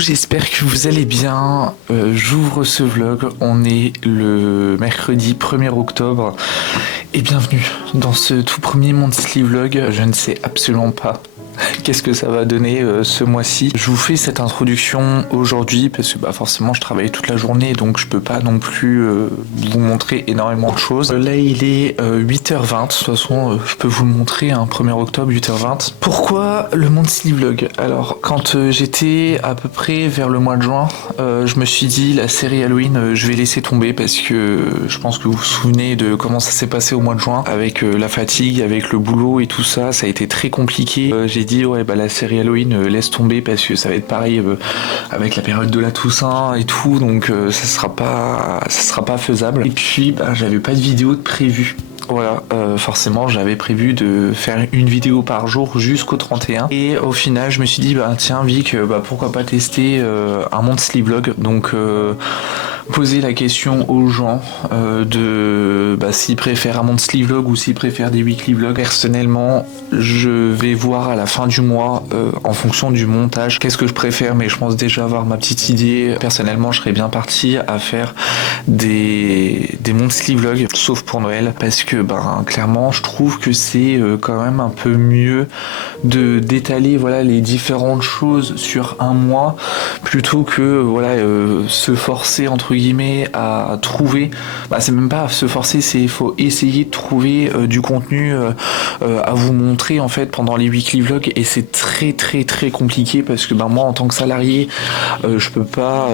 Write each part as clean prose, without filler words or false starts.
j'espère que vous allez bien. J'ouvre ce vlog, on est le mercredi 1er octobre et bienvenue dans ce tout premier monthly vlog. Je ne sais absolument pas qu'est-ce que ça va donner ce mois-ci. Je vous fais cette introduction aujourd'hui parce que forcément je travaille toute la journée, donc je peux pas non plus vous montrer énormément de choses. Là il est 8h20, de toute façon je peux vous le montrer, 1er octobre 8h20. Pourquoi le monthly vlog? Alors quand j'étais à peu près vers le mois de juin, je me suis dit la série Halloween je vais laisser tomber parce que je pense que vous vous souvenez de comment ça s'est passé au mois de juin avec la fatigue, avec le boulot et tout ça, ça a été très compliqué. J'ai dit ouais la série Halloween laisse tomber parce que ça va être pareil avec la période de la Toussaint et tout, donc ça sera pas faisable. Et puis j'avais pas de vidéo de prévu. Voilà, forcément j'avais prévu de faire une vidéo par jour jusqu'au 31 et au final je me suis dit tiens Vic, pourquoi pas tester un monthly vlog, donc poser la question aux gens de s'ils préfèrent un monthly vlog ou s'ils préfèrent des weekly vlogs. Personnellement je vais voir à la fin du mois en fonction du montage qu'est-ce que je préfère, mais je pense déjà avoir ma petite idée. Personnellement je serais bien parti à faire des monthly vlogs sauf pour Noël, parce que clairement je trouve que c'est quand même un peu mieux de d'étaler les différentes choses sur un mois plutôt que se forcer entre guillemets à trouver, c'est même pas se forcer, c'est faut essayer de trouver du contenu à vous montrer en fait pendant les weekly vlogs, et c'est très très très compliqué parce que moi en tant que salarié je peux pas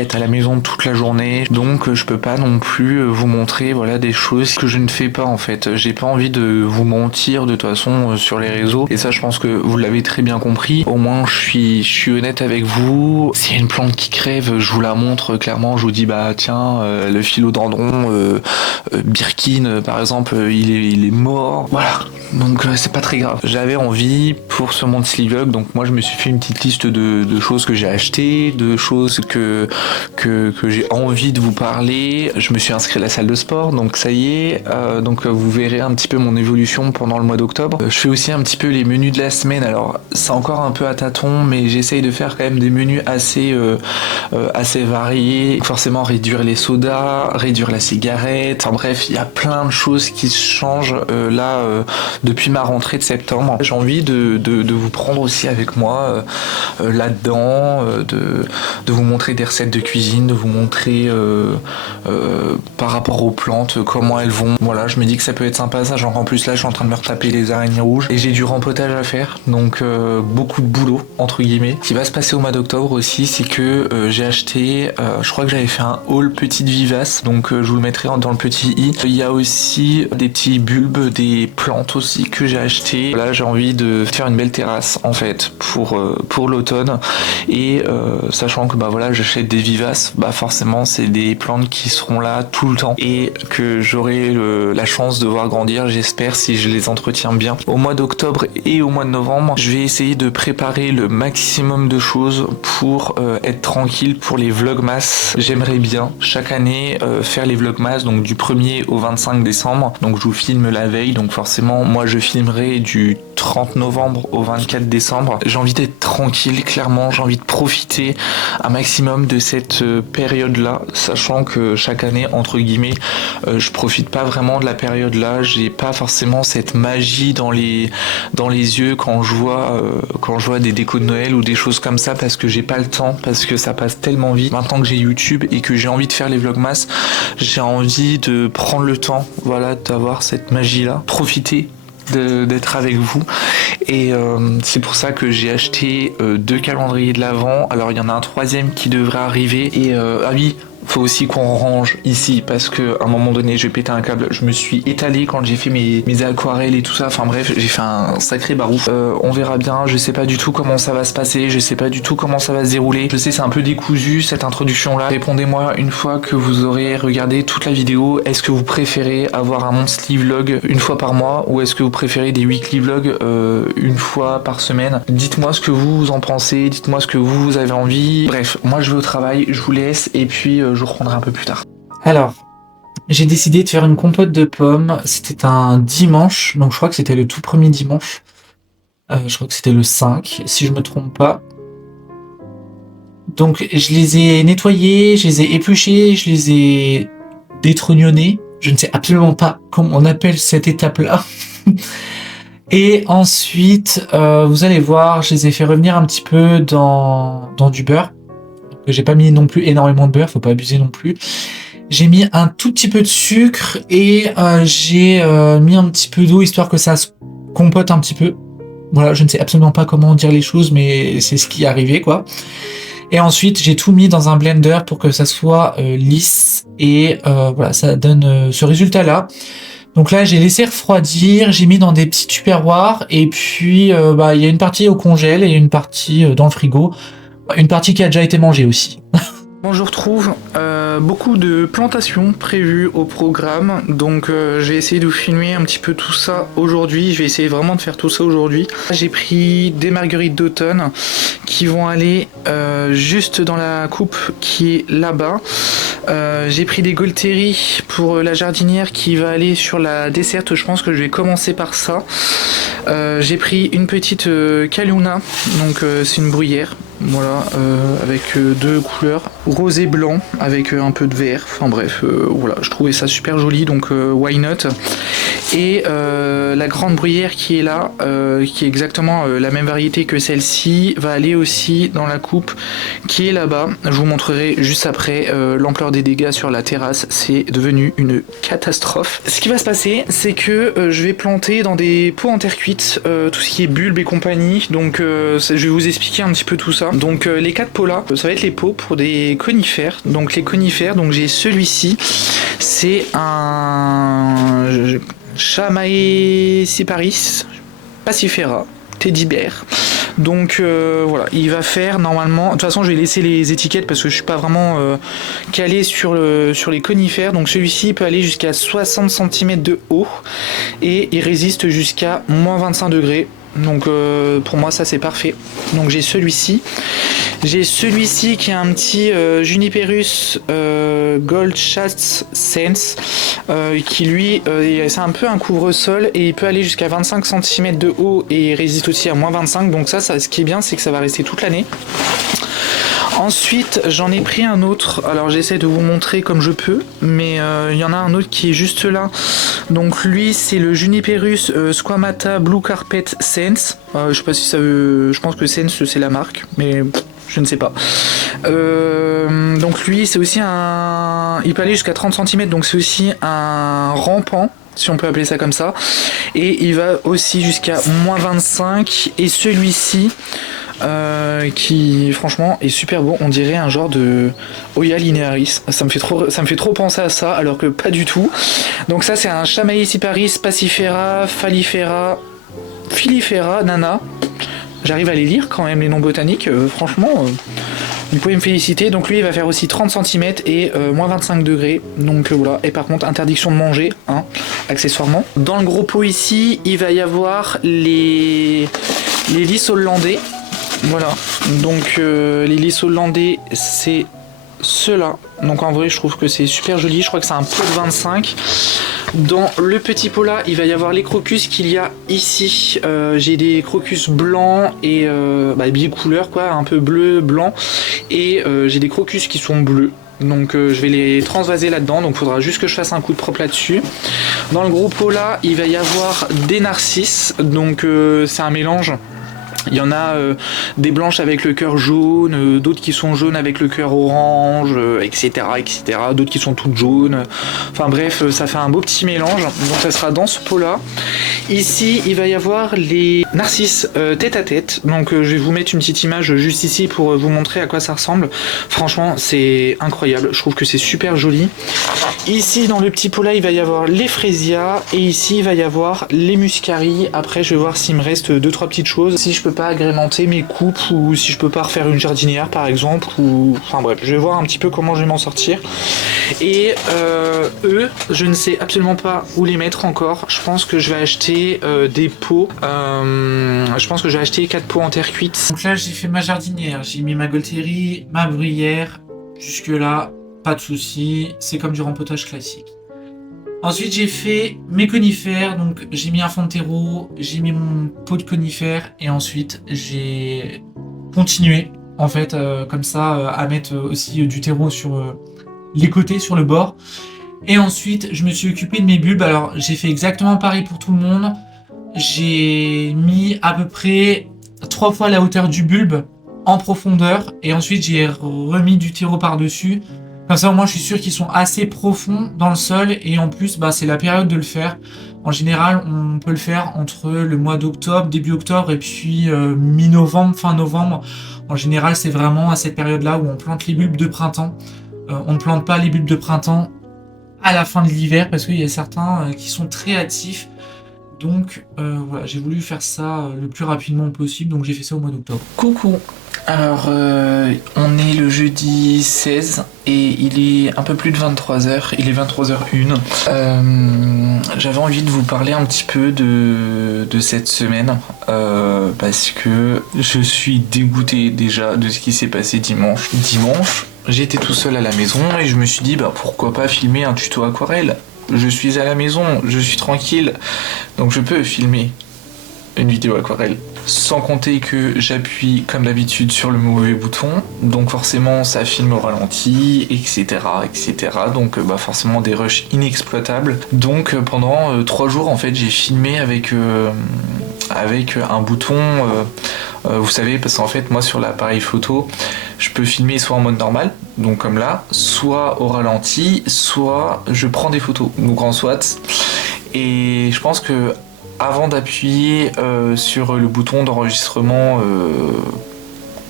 être à la maison toute la journée, donc je peux pas non plus vous montrer des choses que je ne fais pas en fait. J'ai pas envie de vous mentir de toute façon sur les réseaux, et ça je pense que vous l'avez très bien compris. Au moins je suis honnête avec vous. S'il y a une plante qui crève, je vous la montre clairement, je vous dis tiens le philodendron Birkin par exemple il est mort, voilà, donc c'est pas très grave. J'avais envie pour ce monthly vlog, donc moi je me suis fait une petite liste de choses que j'ai achetées, de choses que j'ai envie de vous parler. Je me suis inscrit à la salle de sport, donc ça y est, donc vous verrez un petit peu mon évolution pendant le mois d'octobre. Je fais aussi un petit peu les menus de la semaine, alors c'est encore un peu à tâtons, mais j'essaye de faire quand même des menus assez variés. Forcément réduire les sodas, réduire la cigarette, enfin bref, il y a plein de choses qui se changent depuis ma rentrée de septembre. J'ai envie de vous prendre aussi avec moi là-dedans, de vous montrer des recettes de cuisine, de vous montrer par rapport aux plantes comment elles vont. Voilà, je me dis que ça peut être sympa ça, genre en plus là je suis en train de me retaper les araignées rouges et j'ai du rempotage à faire, donc beaucoup de boulot entre guillemets. Ce qui va se passer au mois d'octobre aussi, c'est que j'ai acheté, je crois que j'avais fait un haul petite vivace, donc je vous le mettrai dans le petit i. Il y a aussi des petits bulbes, des plantes aussi que j'ai acheté. Là j'ai envie de faire une belle terrasse en fait pour l'automne, et sachant que j'achète des vivaces, forcément c'est des plantes qui seront là tout le temps et que j'aurai la chance de voir grandir, j'espère, si je les entretiens bien. Au mois d'octobre et au mois de novembre, je vais essayer de préparer le maximum de choses pour être tranquille pour les vlogmas. J'aimerais bien chaque année faire les vlogmas, donc du 1er au 25 décembre, donc je vous filme la veille, donc forcément moi je filmerai du 30 novembre au 24 décembre. J'ai envie d'être tranquille, clairement, j'ai envie de profiter un maximum de cette période là, sachant que chaque année entre guillemets je profite pas vraiment de la période là, j'ai pas forcément cette magie dans les yeux quand je vois des décos de Noël ou des choses comme ça, parce que j'ai pas le temps, parce que ça passe tellement vite. Maintenant que j'ai YouTube et que j'ai envie de faire les vlogmas, j'ai envie de prendre le temps d'avoir cette magie là, profiter d'être avec vous, et c'est pour ça que j'ai acheté 2 calendriers de l'Avent. Alors il y en a un troisième qui devrait arriver, et oui, faut aussi qu'on range ici parce que à un moment donné je vais péter un câble. Je me suis étalé quand j'ai fait mes aquarelles et tout ça, enfin bref, j'ai fait un sacré barouf. On verra bien, je sais pas du tout comment ça va se passer, je sais pas du tout comment ça va se dérouler. Je sais, c'est un peu décousu cette introduction là. Répondez-moi une fois que vous aurez regardé toute la vidéo, est-ce que vous préférez avoir un monthly vlog une fois par mois, ou est-ce que vous préférez des weekly vlogs une fois par semaine? Dites-moi ce que vous en pensez, dites-moi ce que vous avez envie. Bref, moi je vais au travail, je vous laisse, et puis je reprendrai un peu plus tard. Alors, j'ai décidé de faire une compote de pommes. C'était un dimanche, donc je crois que c'était le tout premier dimanche. Je crois que c'était le 5, si je me trompe pas. Donc je les ai nettoyés, je les ai épluchés, je les ai détrognonnés. Je ne sais absolument pas comment on appelle cette étape-là. Et ensuite, vous allez voir, je les ai fait revenir un petit peu dans du beurre. J'ai pas mis non plus énormément de beurre, faut pas abuser non plus. J'ai mis un tout petit peu de sucre et j'ai mis un petit peu d'eau histoire que ça se compote un petit peu. Voilà, je ne sais absolument pas comment dire les choses, mais c'est ce qui est arrivé, quoi. Et ensuite, j'ai tout mis dans un blender pour que ça soit lisse et voilà, ça donne ce résultat-là. Donc là, j'ai laissé refroidir, j'ai mis dans des petits tupperwares et puis il y a une partie au congèle et une partie dans le frigo. Une partie qui a déjà été mangée aussi. Bon, je retrouve beaucoup de plantations prévues au programme, donc je vais essayer de vous filmer un petit peu tout ça aujourd'hui. Je vais essayer vraiment de faire tout ça aujourd'hui. J'ai pris des marguerites d'automne qui vont aller juste dans la coupe qui est là-bas. J'ai pris des Golteri pour la jardinière qui va aller sur la desserte. Je pense que je vais commencer par ça. J'ai pris une petite Calluna, donc c'est une bruyère. Voilà, avec deux couleurs, rose et blanc, avec un peu de vert. Enfin bref, voilà, je trouvais ça super joli, donc why not. Et la grande bruyère qui est là, qui est exactement la même variété que celle-ci, va aller aussi dans la coupe qui est là-bas. Je vous montrerai juste après l'ampleur des dégâts sur la terrasse. C'est devenu une catastrophe. Ce qui va se passer, c'est que je vais planter dans des pots en terre cuite tout ce qui est bulbes et compagnie. Donc je vais vous expliquer un petit peu tout ça. Donc les 4 pots là, ça va être les pots pour des conifères. Donc les conifères, donc j'ai celui-ci, c'est un Chamaecyparis passifera Teddy Bear. Donc voilà, il va faire normalement. De toute façon, je vais laisser les étiquettes parce que je suis pas vraiment calé sur les conifères. Donc celui-ci peut aller jusqu'à 60 cm de haut et il résiste jusqu'à moins 25 degrés. Donc pour moi ça c'est parfait. Donc j'ai celui-ci. J'ai celui-ci qui est un petit Juniperus Gold Shast Sense qui lui c'est un peu un couvre-sol et il peut aller jusqu'à 25 cm de haut et il résiste aussi à moins 25. Donc ça ce qui est bien c'est que ça va rester toute l'année. Ensuite, j'en ai pris un autre. Alors, j'essaie de vous montrer comme je peux, mais il y en a un autre qui est juste là. Donc, lui, c'est le Juniperus Squamata Blue Carpet Sense. Je sais pas si ça veut. Je pense que Sense, c'est la marque, mais je ne sais pas. Donc, lui, c'est aussi un. Il peut aller jusqu'à 30 cm, donc c'est aussi un rampant, si on peut appeler ça comme ça. Et il va aussi jusqu'à moins 25. Et celui-ci. Qui franchement est super beau, on dirait un genre de Oya linearis, ça me fait trop penser à ça alors que pas du tout. Donc ça c'est un Chamaecyparis passifera filifera nana. J'arrive à les lire quand même les noms botaniques, franchement vous pouvez me féliciter. Donc lui il va faire aussi 30 cm et moins 25 degrés. Donc voilà, et par contre interdiction de manger, hein, accessoirement. Dans le gros pot ici, il va y avoir les lys hollandais. Voilà, donc les lys hollandais c'est ceux-là. Donc en vrai je trouve que c'est super joli, je crois que c'est un pot de 25. Dans le petit pot là, il va y avoir les crocus qu'il y a ici. J'ai des crocus blancs et bicouleurs quoi, un peu bleu, blanc. Et j'ai des crocus qui sont bleus. Donc je vais les transvaser là-dedans, donc il faudra juste que je fasse un coup de propre là-dessus. Dans le gros pot là, il va y avoir des narcisses, donc c'est un mélange. Il y en a des blanches avec le cœur jaune, d'autres qui sont jaunes avec le cœur orange, etc., etc. D'autres qui sont toutes jaunes. Enfin bref, ça fait un beau petit mélange. Donc ça sera dans ce pot-là. Ici, il va y avoir les narcisses tête à tête. Donc je vais vous mettre une petite image juste ici pour vous montrer à quoi ça ressemble. Franchement, c'est incroyable. Je trouve que c'est super joli. Ici, dans le petit pot-là, il va y avoir les fraisias. Et ici, il va y avoir les muscaries. Après, je vais voir s'il me reste 2-3 petites choses. Si je peux pas agrémenter mes coupes ou si je peux pas refaire une jardinière par exemple, ou enfin bref, je vais voir un petit peu comment je vais m'en sortir. Et eux, je ne sais absolument pas où les mettre encore. Je pense que je vais acheter des pots. Je pense que je vais acheter 4 pots en terre cuite. Donc là j'ai fait ma jardinière, j'ai mis ma Golteri, ma bruyère. Jusque là, pas de soucis, c'est comme du rempotage classique. Ensuite, j'ai fait mes conifères, donc j'ai mis un fond de terreau, j'ai mis mon pot de conifères et ensuite j'ai continué en fait, comme ça, à mettre aussi du terreau sur les côtés, sur le bord. Et ensuite, je me suis occupé de mes bulbes. Alors, j'ai fait exactement pareil pour tout le monde. J'ai mis à peu près 3 fois la hauteur du bulbe en profondeur. Et ensuite, j'ai remis du terreau par-dessus. Comme ça, au moins, je suis sûr qu'ils sont assez profonds dans le sol. Et en plus, bah, c'est la période de le faire. En général, on peut le faire entre le mois d'octobre, début octobre, et puis mi-novembre, fin novembre. En général, c'est vraiment à cette période-là où on plante les bulbes de printemps. On ne plante pas les bulbes de printemps à la fin de l'hiver parce qu'il y a certains qui sont très hâtifs. Donc voilà, j'ai voulu faire ça le plus rapidement possible, donc j'ai fait ça au mois d'octobre. Coucou. Alors, on est le jeudi 16 et il est un peu plus de 23h, il est 23h01. J'avais envie de vous parler un petit peu de cette semaine parce que je suis dégoûté déjà de ce qui s'est passé dimanche. J'étais tout seul à la maison et je me suis dit pourquoi pas filmer un tuto aquarelle. Je suis à la maison, je suis tranquille, donc je peux filmer une vidéo aquarelle. Sans compter que j'appuie comme d'habitude sur le mauvais bouton, donc forcément ça filme au ralenti, etc. Donc forcément des rushs inexploitables. Donc pendant 3 jours en fait j'ai filmé avec un bouton, vous savez, parce qu'en fait moi sur l'appareil photo je peux filmer soit en mode normal, donc comme là, soit au ralenti, soit je prends des photos, donc en SWAT. Et je pense que avant d'appuyer sur le bouton d'enregistrement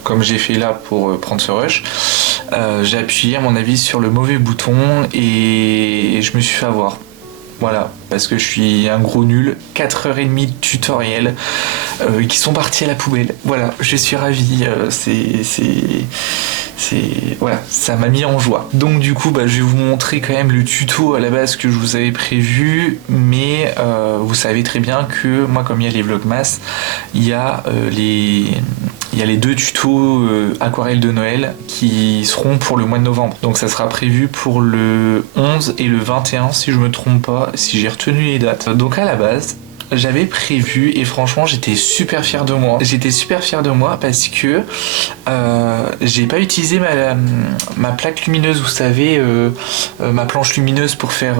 comme j'ai fait là pour prendre ce rush, j'ai appuyé à mon avis sur le mauvais bouton et je me suis fait avoir. Voilà, parce que je suis un gros nul, 4h30 de tutoriel qui sont partis à la poubelle. Voilà, je suis ravi, voilà, ça m'a mis en joie. Donc du coup, je vais vous montrer quand même le tuto à la base que je vous avais prévu, mais vous savez très bien que moi, comme il y a les Vlogmas, il y a les 2 tutos aquarelles de Noël qui seront pour le mois de novembre. Donc ça sera prévu pour le 11 et le 21 si je me trompe pas, si j'ai retenu les dates. Donc à la base, j'avais prévu et franchement j'étais super fier de moi. Parce que j'ai pas utilisé ma plaque lumineuse, vous savez, ma planche lumineuse pour faire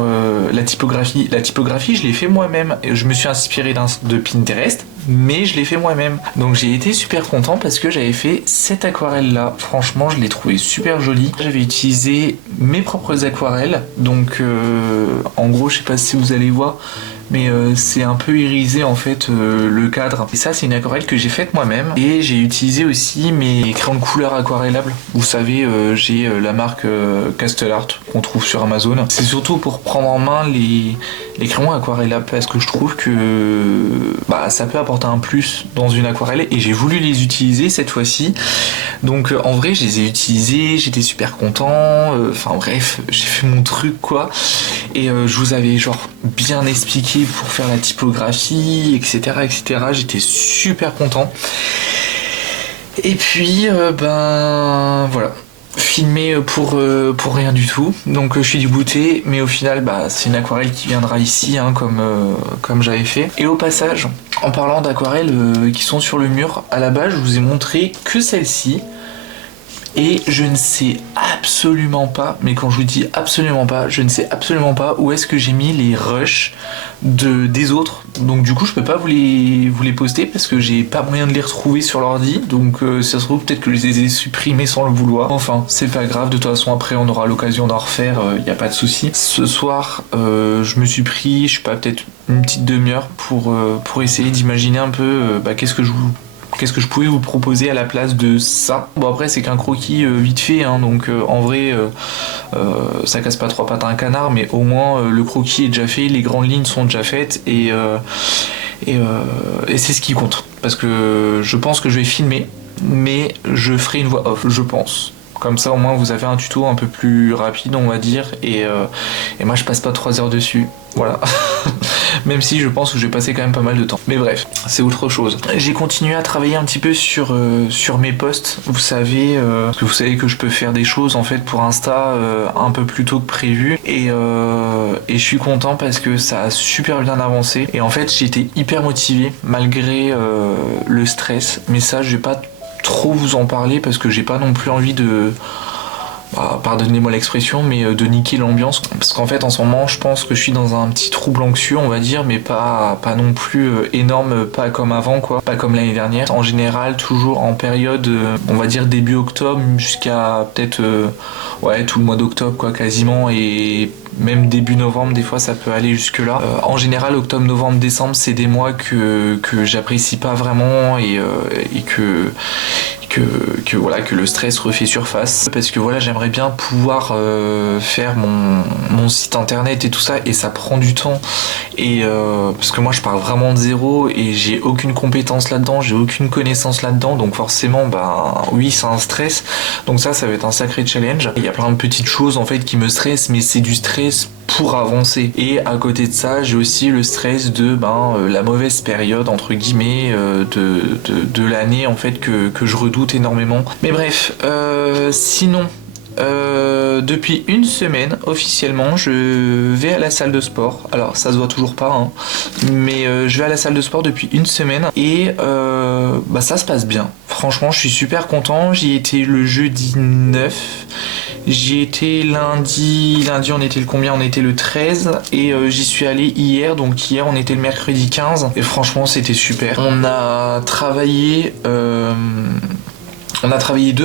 la typographie. La typographie je l'ai fait moi-même. Je me suis inspiré de Pinterest, mais je l'ai fait moi-même. Donc j'ai été super content parce que j'avais fait cette aquarelle là. Franchement je l'ai trouvé super jolie. J'avais utilisé mes propres aquarelles. Donc en gros je sais pas si vous allez voir, mais c'est un peu irisé en fait le cadre. Et ça c'est une aquarelle que j'ai faite moi-même. Et j'ai utilisé aussi mes crayons de couleur aquarellables. Vous savez, j'ai la marque Castle Art qu'on trouve sur Amazon. C'est surtout pour prendre en main les crayons aquarellables parce que je trouve que ça peut apporter un plus dans une aquarelle et j'ai voulu les utiliser cette fois-ci. Donc en vrai je les ai utilisés, j'étais super content. Enfin bref, j'ai fait mon truc quoi. Et je vous avais bien expliqué pour faire la typographie, etc. J'étais super content. Et puis, voilà. Filmé pour rien du tout. Donc je suis dégoûté, mais au final, c'est une aquarelle qui viendra ici, comme j'avais fait. Et au passage, en parlant d'aquarelles qui sont sur le mur, à la base, je vous ai montré que celle-ci. Et je ne sais absolument pas, mais quand je vous dis absolument pas, je ne sais absolument pas où est-ce que j'ai mis les rushs des autres. Donc du coup je peux pas vous les poster parce que j'ai pas moyen de les retrouver sur l'ordi. Donc ça se trouve peut-être que je les ai supprimés sans le vouloir. Enfin c'est pas grave, de toute façon après on aura l'occasion d'en refaire, y a pas de souci. Ce soir je me suis pris, je sais pas, peut-être une petite demi-heure pour essayer d'imaginer un peu qu'est-ce que je pouvais vous proposer à la place de ça. Bon après c'est qu'un croquis vite fait, donc en vrai ça casse pas 3 pattes à un canard, mais au moins le croquis est déjà fait, les grandes lignes sont déjà faites et c'est ce qui compte. Parce que je pense que je vais filmer, mais je ferai une voix off, je pense. Comme ça au moins vous avez un tuto un peu plus rapide on va dire, et moi je passe pas 3 heures dessus. Voilà. Même si je pense que je vais passer quand même pas mal de temps. Mais bref, c'est autre chose. J'ai continué à travailler un petit peu sur mes posts. Vous savez, parce que vous savez que je peux faire des choses en fait pour Insta un peu plus tôt que prévu. Et je suis content parce que ça a super bien avancé. Et en fait, j'étais hyper motivé malgré le stress. Mais ça, je vais pas trop vous en parler parce que j'ai pas non plus envie de, pardonnez-moi l'expression, mais de niquer l'ambiance. Parce qu'en fait, en ce moment, je pense que je suis dans un petit trouble anxieux, on va dire, mais pas non plus énorme, pas comme avant, quoi. Pas comme l'année dernière. En général, toujours en période, on va dire début octobre, jusqu'à peut-être, ouais, tout le mois d'octobre, quoi, quasiment, et même début novembre, des fois, ça peut aller jusque-là. En général, octobre, novembre, décembre, c'est des mois que j'apprécie pas vraiment et voilà, que le stress refait surface, parce que voilà, j'aimerais bien pouvoir faire mon site internet et tout ça, et ça prend du temps, et parce que moi je pars vraiment de zéro et j'ai aucune compétence là-dedans, j'ai aucune connaissance là-dedans, donc forcément oui, c'est un stress, donc ça va être un sacré challenge. Il y a plein de petites choses en fait qui me stressent, mais c'est du stress pour avancer. Et à côté de ça, j'ai aussi le stress de la mauvaise période entre guillemets de l'année en fait que je redoute énormément. Mais bref, sinon depuis une semaine officiellement je vais à la salle de sport. Alors ça se voit toujours pas hein, mais je vais à la salle de sport depuis une semaine et ça se passe bien. Franchement je suis super content. J'y étais le jeudi 9. J'y étais lundi on était le combien? On était le 13 et j'y suis allé hier, donc hier on était le mercredi 15 et franchement c'était super. On a travaillé 2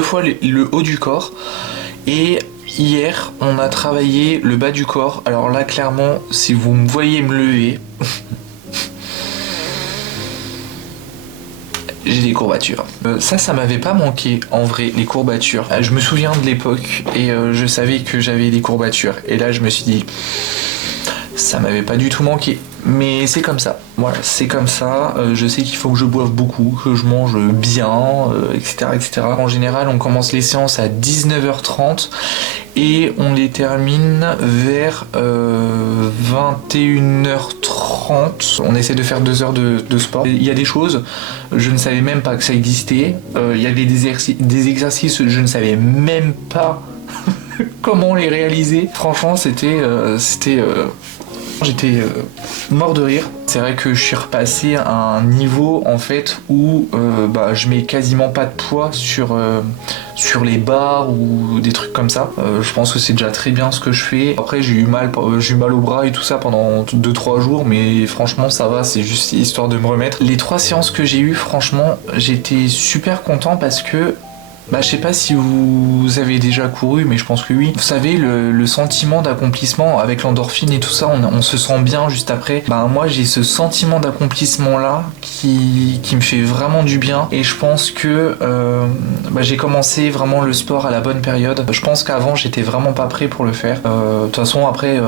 fois le haut du corps et hier on a travaillé le bas du corps. Alors là clairement si vous me voyez me lever j'ai des courbatures. Ça m'avait pas manqué en vrai, les courbatures. Je me souviens de l'époque et je savais que j'avais des courbatures. Et là je me suis dit, ça m'avait pas du tout manqué. Mais c'est comme ça, voilà, c'est comme ça. Je sais qu'il faut que je boive beaucoup, que je mange bien, etc., etc. En général, on commence les séances à 19h30 et on les termine vers 21h30. On essaie de faire 2 heures de sport. Il y a des choses, je ne savais même pas que ça existait. Il y avait des exercices, je ne savais même pas comment les réaliser. Franchement, j'étais mort de rire. C'est vrai que je suis repassé à un niveau en fait où je mets quasiment pas de poids sur les barres ou des trucs comme ça. Je pense que c'est déjà très bien ce que je fais. Après j'ai eu mal au bras et tout ça pendant 2-3 jours, mais franchement ça va, c'est juste histoire de me remettre. Les 3 séances que j'ai eues, franchement j'étais super content parce que je sais pas si vous avez déjà couru, mais je pense que oui. Vous savez, le sentiment d'accomplissement avec l'endorphine et tout ça, on se sent bien juste après. Moi, j'ai ce sentiment d'accomplissement-là qui me fait vraiment du bien. Et je pense que j'ai commencé vraiment le sport à la bonne période. Je pense qu'avant, j'étais vraiment pas prêt pour le faire. De toute façon, après,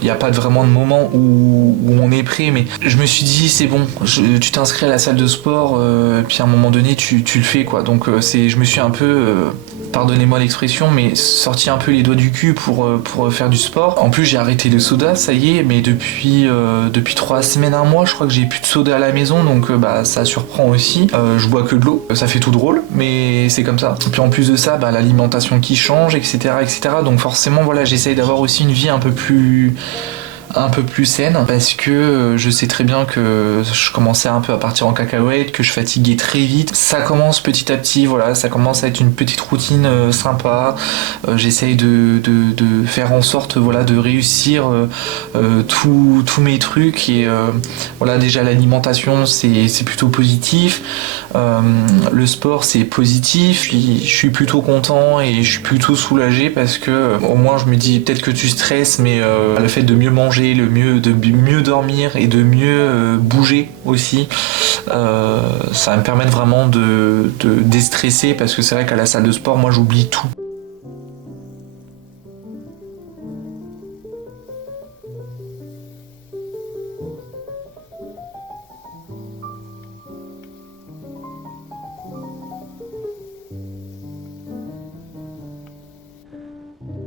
il n'y a pas vraiment de moment où on est prêt, mais je me suis dit, c'est bon, tu t'inscris à la salle de sport, puis à un moment donné, tu le fais, quoi. Donc, je me suis un peu pardonnez-moi l'expression, mais sorti un peu les doigts du cul pour faire du sport. En plus, j'ai arrêté le soda, ça y est, mais depuis 3 semaines, un mois, je crois que j'ai plus de soda à la maison, donc ça surprend aussi. Je bois que de l'eau, ça fait tout drôle, mais c'est comme ça. Et puis en plus de ça, l'alimentation qui change, etc., etc. Donc forcément, voilà, j'essaye d'avoir aussi une vie un peu plus saine parce que je sais très bien que je commençais un peu à partir en cacahuète, que je fatiguais très vite. Ça commence petit à petit, voilà, ça commence à être une petite routine sympa. J'essaye de faire en sorte voilà, de réussir tous mes trucs et voilà, déjà l'alimentation c'est plutôt positif. Le sport c'est positif, je suis plutôt content et je suis plutôt soulagé parce que au moins je me dis peut-être que tu stresses, mais le fait de mieux manger, de mieux dormir et de mieux bouger aussi, ça va me permettre vraiment de déstresser parce que c'est vrai qu'à la salle de sport moi j'oublie tout.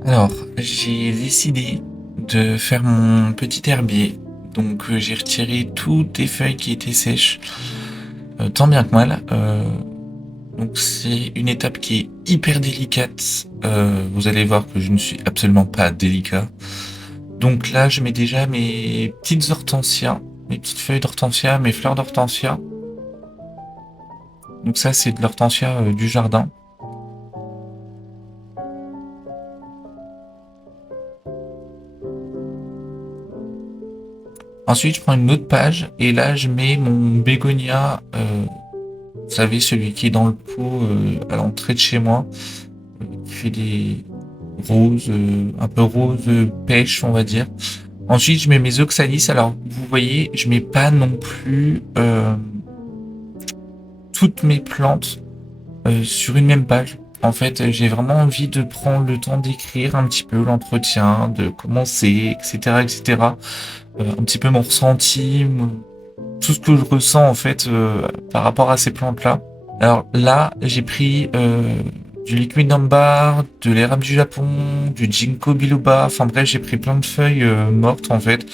Alors, j'ai décidé de faire mon petit herbier. Donc j'ai retiré toutes les feuilles qui étaient sèches, tant bien que mal. Donc c'est une étape qui est hyper délicate. Vous allez voir que je ne suis absolument pas délicat. Donc là, je mets déjà mes petites feuilles d'hortensia, mes fleurs d'hortensia. Donc ça, c'est de l'hortensia du jardin. Ensuite, je prends une autre page et là, je mets mon bégonia, vous savez, celui qui est dans le pot à l'entrée de chez moi, qui fait des roses, un peu rose pêche, on va dire. Ensuite, je mets mes oxalis. Alors, vous voyez, je mets pas non plus toutes mes plantes sur une même page. En fait, j'ai vraiment envie de prendre le temps d'écrire un petit peu l'entretien, de commencer, etc., etc. Un petit peu mon ressenti, tout ce que je ressens en fait par rapport à ces plantes-là. Alors là, j'ai pris du liquide ambar, de l'érable du Japon, du ginkgo biloba. Enfin bref, j'ai pris plein de feuilles mortes en fait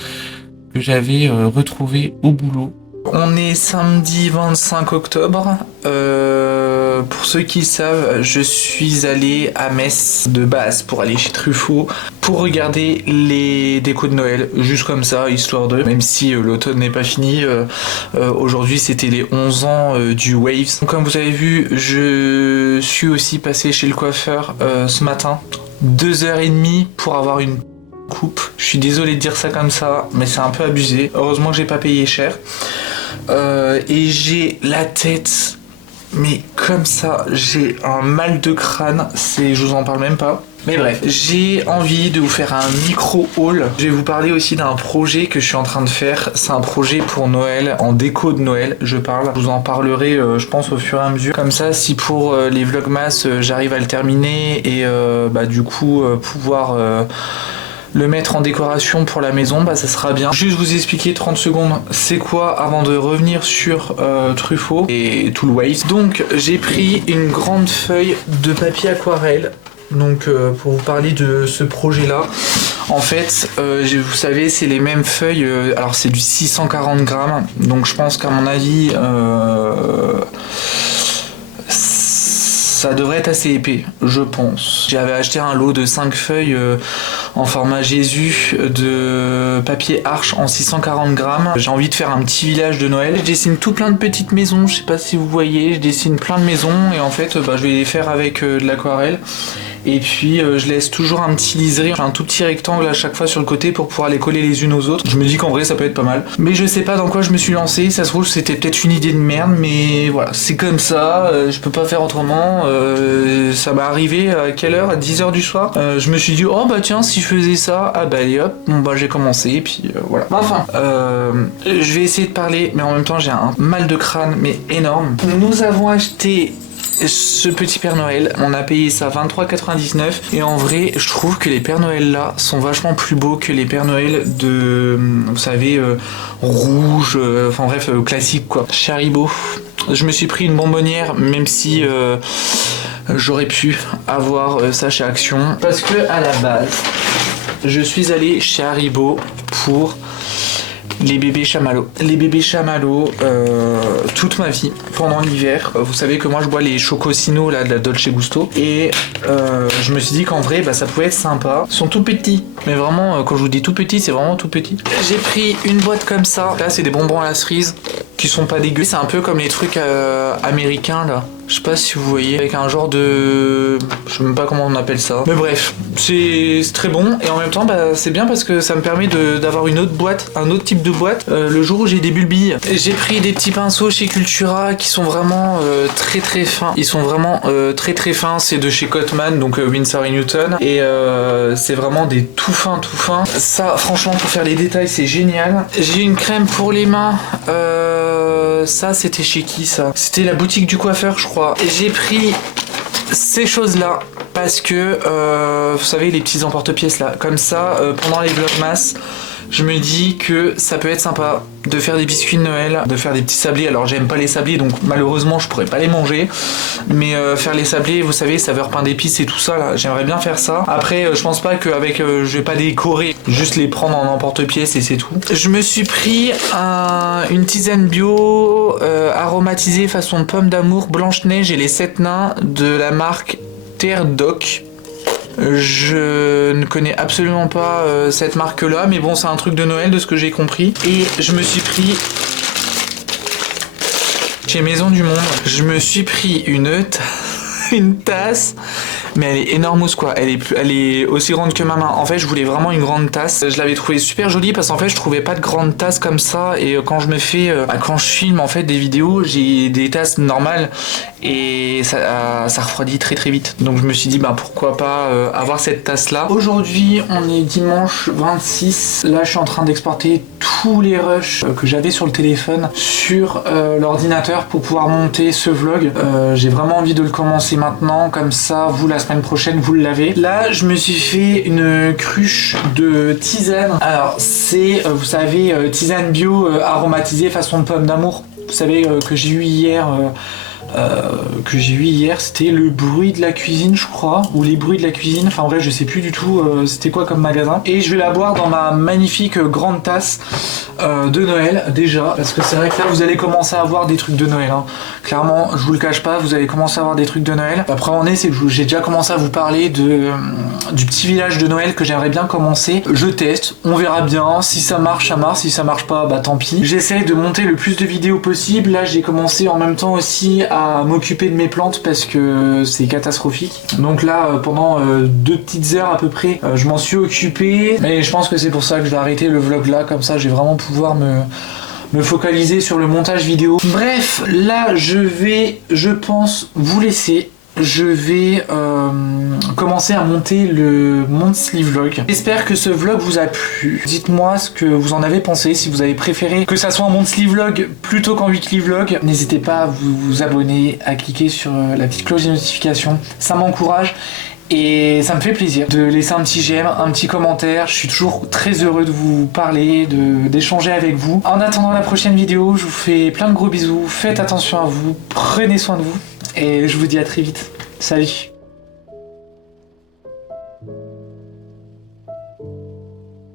que j'avais retrouvées au boulot. On est samedi 25 octobre. Pour ceux qui savent, je suis allé à Metz de base pour aller chez Truffaut pour regarder les décos de Noël, juste comme ça, histoire de... Même si l'automne n'est pas fini, aujourd'hui c'était les 11 ans du Waves. Donc, comme vous avez vu, je suis aussi passé chez le coiffeur ce matin. 2h30 pour avoir une coupe. Je suis désolé de dire ça comme ça, mais c'est un peu abusé. Heureusement que j'ai pas payé cher. Et j'ai la tête, mais comme ça, j'ai un mal de crâne, je vous en parle même pas. Mais bref, j'ai envie de vous faire un micro haul. Je vais vous parler aussi d'un projet que je suis en train de faire. C'est un projet pour Noël, en déco de Noël, je parle. Je vous en parlerai, je pense, au fur et à mesure. Comme ça, si pour les vlogmas, j'arrive à le terminer et du coup, pouvoir... le mettre en décoration pour la maison, ça sera bien. Juste vous expliquer 30 secondes c'est quoi avant de revenir sur Truffaut et tout le Waves. Donc j'ai pris une grande feuille de papier aquarelle. Donc pour vous parler de ce projet là, en fait vous savez c'est les mêmes feuilles, alors c'est du 640 grammes, donc je pense qu'à mon avis ça devrait être assez épais, je pense. J'avais acheté un lot de 5 feuilles en format Jésus de papier arche en 640 grammes. J'ai envie de faire un petit village de Noël. Je dessine tout plein de petites maisons, je sais pas si vous voyez, je dessine plein de maisons et en fait je vais les faire avec de l'aquarelle. Et puis je laisse toujours un petit liseré, un tout petit rectangle à chaque fois sur le côté pour pouvoir les coller les unes aux autres. Je me dis qu'en vrai ça peut être pas mal. Mais je sais pas dans quoi je me suis lancé, ça se trouve c'était peut-être une idée de merde, mais voilà, c'est comme ça, je peux pas faire autrement. Ça m'est arrivé à quelle heure? À 10h du soir. Je me suis dit, oh bah tiens, si je faisais ça, ah bah allez hop, j'ai commencé, et puis voilà. Enfin, je vais essayer de parler, mais en même temps j'ai un mal de crâne, mais énorme. Nous avons acheté ce petit Père Noël, on a payé ça 23,99 et en vrai je trouve que les Pères Noël là sont vachement plus beaux que les Pères Noël de, vous savez, rouge, enfin bref, classique quoi. Chez Haribo, je me suis pris une bonbonnière même si j'aurais pu avoir ça chez Action, parce que à la base je suis allé chez Haribo pour les bébés chamallows. Les bébés chamallows, toute ma vie, pendant l'hiver, vous savez que moi je bois les chocosinos là, de la Dolce Gusto, et je me suis dit qu'en vrai ça pouvait être sympa. Ils sont tout petits, mais vraiment quand je vous dis tout petit, c'est vraiment tout petit. J'ai pris une boîte comme ça, là c'est des bonbons à la cerise, qui sont pas dégueux, c'est un peu comme les trucs américains là. Je sais pas si vous voyez, avec un genre de... je sais même pas comment on appelle ça. Mais bref, c'est très bon. Et en même temps, c'est bien parce que ça me permet d'avoir une autre boîte, un autre type de boîte, le jour où j'ai des bulbilles. J'ai pris des petits pinceaux chez Cultura qui sont vraiment très très fins. Ils sont vraiment très très fins. C'est de chez Cotman, donc Winsor & Newton. Et c'est vraiment des tout fins, tout fins. Ça, franchement, pour faire les détails, c'est génial. J'ai une crème pour les mains. Ça, c'était chez qui ça? C'était la boutique du coiffeur, je crois. Et j'ai pris ces choses-là parce que, vous savez, les petits emporte-pièces là, comme ça, pendant les vlogmas, je me dis que ça peut être sympa de faire des biscuits de Noël, de faire des petits sablés. Alors j'aime pas les sablés, donc malheureusement je pourrais pas les manger, mais faire les sablés, vous savez, saveur pain d'épices et tout ça là, j'aimerais bien faire ça. Après je pense pas qu'avec je vais pas décorer, juste les prendre en emporte-pièce et c'est tout. Je me suis pris une tisane bio aromatisée façon pomme d'amour Blanche-Neige et les 7 nains de la marque Terre Doc. Je ne connais absolument pas cette marque là, mais bon, c'est un truc de Noël de ce que j'ai compris. Et je me suis pris Chez Maison du Monde, je me suis pris une tasse, mais elle est énorme quoi. Elle est aussi grande que ma main. En fait, je voulais vraiment une grande tasse. Je l'avais trouvée super jolie parce qu'en fait, je trouvais pas de grande tasse comme ça. Et quand je filme en fait des vidéos, j'ai des tasses normales et ça refroidit très très vite. Donc je me suis dit pourquoi pas avoir cette tasse là. Aujourd'hui, on est dimanche 26. Là, je suis en train d'exporter tous les rushs que j'avais sur le téléphone sur l'ordinateur pour pouvoir monter ce vlog. J'ai vraiment envie de le commencer maintenant, comme ça vous la semaine prochaine vous l'avez. Là je me suis fait une cruche de tisane. Alors c'est vous savez tisane bio aromatisée façon pomme d'amour. Vous savez que j'ai eu hier. C'était le bruit de la cuisine je crois, ou les bruits de la cuisine, enfin bref je sais plus du tout c'était quoi comme magasin, et je vais la boire dans ma magnifique grande tasse de Noël déjà, parce que c'est vrai que là vous allez commencer à avoir des trucs de Noël hein. Clairement je vous le cache pas, vous allez commencer à avoir des trucs de Noël. La preuve en est, c'est que j'ai déjà commencé à vous parler du petit village de Noël que j'aimerais bien commencer. Je teste, on verra bien, si ça marche ça marche, si ça marche pas tant pis. J'essaie de monter le plus de vidéos possible. Là j'ai commencé en même temps aussi à m'occuper de mes plantes parce que c'est catastrophique. Donc là pendant 2 petites heures à peu près je m'en suis occupé, et je pense que c'est pour ça que je vais arrêter le vlog là, comme ça je vais vraiment pouvoir me focaliser sur le montage vidéo. Bref, là je pense vous laisser. Je vais commencer à monter le monthly vlog. J'espère que ce vlog vous a plu. Dites-moi ce que vous en avez pensé, si vous avez préféré que ça soit un monthly vlog plutôt qu'en weekly vlog. N'hésitez pas à vous abonner, à cliquer sur la petite cloche de notification. Ça m'encourage. Et ça me fait plaisir de laisser un petit j'aime, un petit commentaire. Je suis toujours très heureux de vous parler, d'échanger avec vous. En attendant la prochaine vidéo, je vous fais plein de gros bisous. Faites attention à vous, prenez soin de vous. Et je vous dis à très vite. Salut!